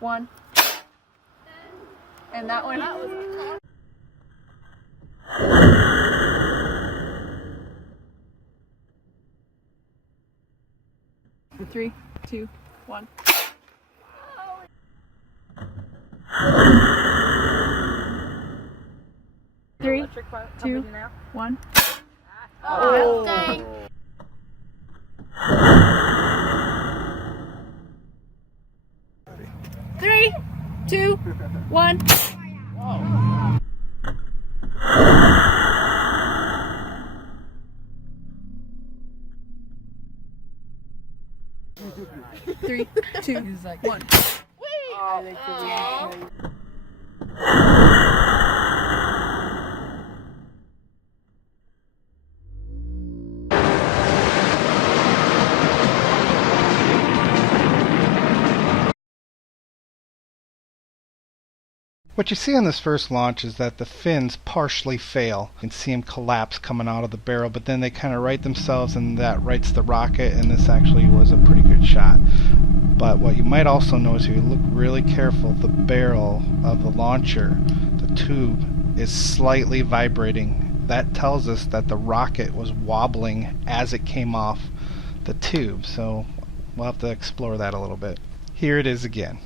1. And that one. That was 3, 2, 1. 3, 2, 1. Oh. Dang. 3, 2, 1. Three, two, 1. What you see on this first launch is that the fins partially fail. You can see them collapse coming out of the barrel, but then they kind of right themselves, and that rights the rocket, and this actually was a pretty good shot. But what you might also notice, if you look really careful, the barrel of the launcher, the tube, is slightly vibrating. That tells us that the rocket was wobbling as it came off the tube, so we'll have to explore that a little bit. Here it is again.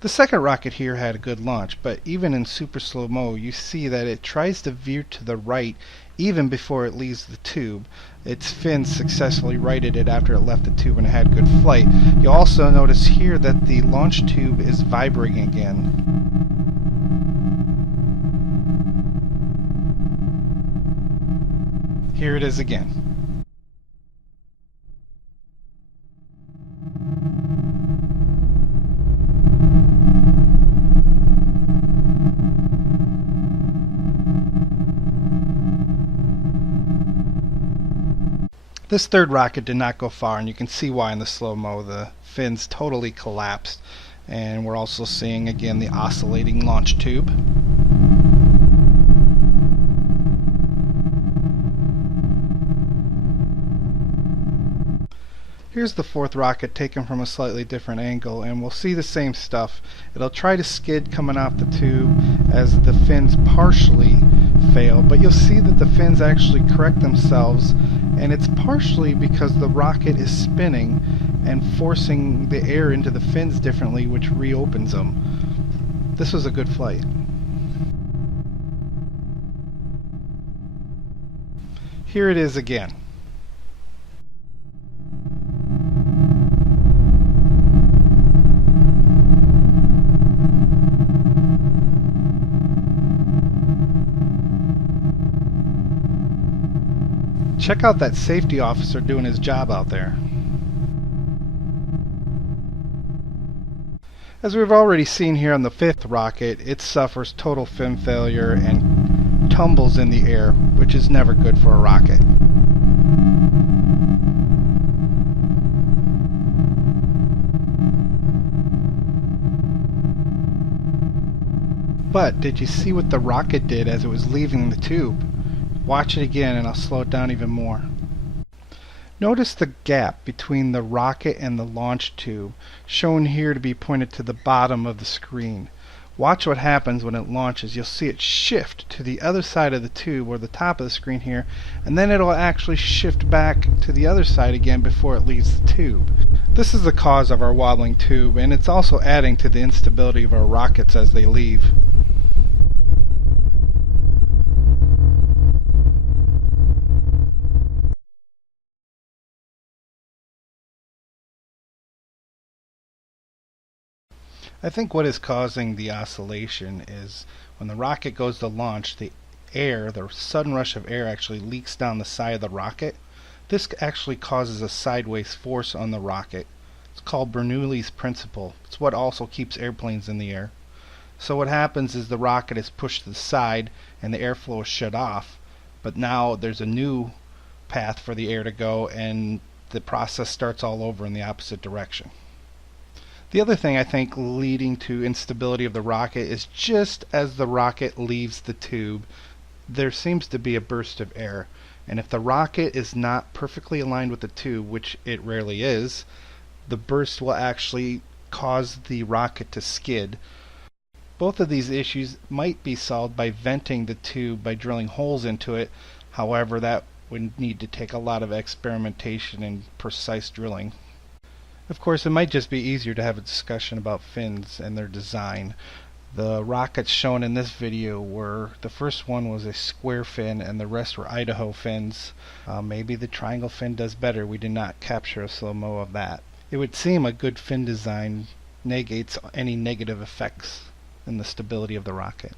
The second rocket here had a good launch, but even in super slow-mo you see that it tries to veer to the right even before it leaves the tube. Its fins successfully righted it after it left the tube and it had good flight. You also notice here that the launch tube is vibrating again. Here it is again. This third rocket did not go far, and you can see why in the slow-mo. The fins totally collapsed, and we're also seeing again the oscillating launch tube. Here's the fourth rocket taken from a slightly different angle, and we'll see the same stuff. It'll try to skid coming off the tube as the fins partially fail, but you'll see that the fins actually correct themselves, and it's partially because the rocket is spinning and forcing the air into the fins differently, which reopens them. This was a good flight. Here it is again. Check out that safety officer doing his job out there. As we've already seen here on the fifth rocket, it suffers total fin failure and tumbles in the air, which is never good for a rocket. But did you see what the rocket did as it was leaving the tube? Watch it again and I'll slow it down even more. Notice the gap between the rocket and the launch tube, shown here to be pointed to the bottom of the screen. Watch what happens when it launches. You'll see it shift to the other side of the tube, or the top of the screen here, and then it'll actually shift back to the other side again before it leaves the tube. This is the cause of our wobbling tube, and it's also adding to the instability of our rockets as they leave. I think what is causing the oscillation is when the rocket goes to launch, the sudden rush of air actually leaks down the side of the rocket. This actually causes a sideways force on the rocket. It's called Bernoulli's principle. It's what also keeps airplanes in the air. So what happens is the rocket is pushed to the side and the airflow is shut off, but now there's a new path for the air to go, and the process starts all over in the opposite direction. The other thing I think leading to instability of the rocket is just as the rocket leaves the tube, there seems to be a burst of air. And if the rocket is not perfectly aligned with the tube, which it rarely is, the burst will actually cause the rocket to skid. Both of these issues might be solved by venting the tube by drilling holes into it. However, that would need to take a lot of experimentation and precise drilling. Of course, it might just be easier to have a discussion about fins and their design. The rockets shown in this video were, the first one was a square fin and the rest were Idaho fins. Maybe the triangle fin does better. We did not capture a slow-mo of that. It would seem a good fin design negates any negative effects in the stability of the rocket.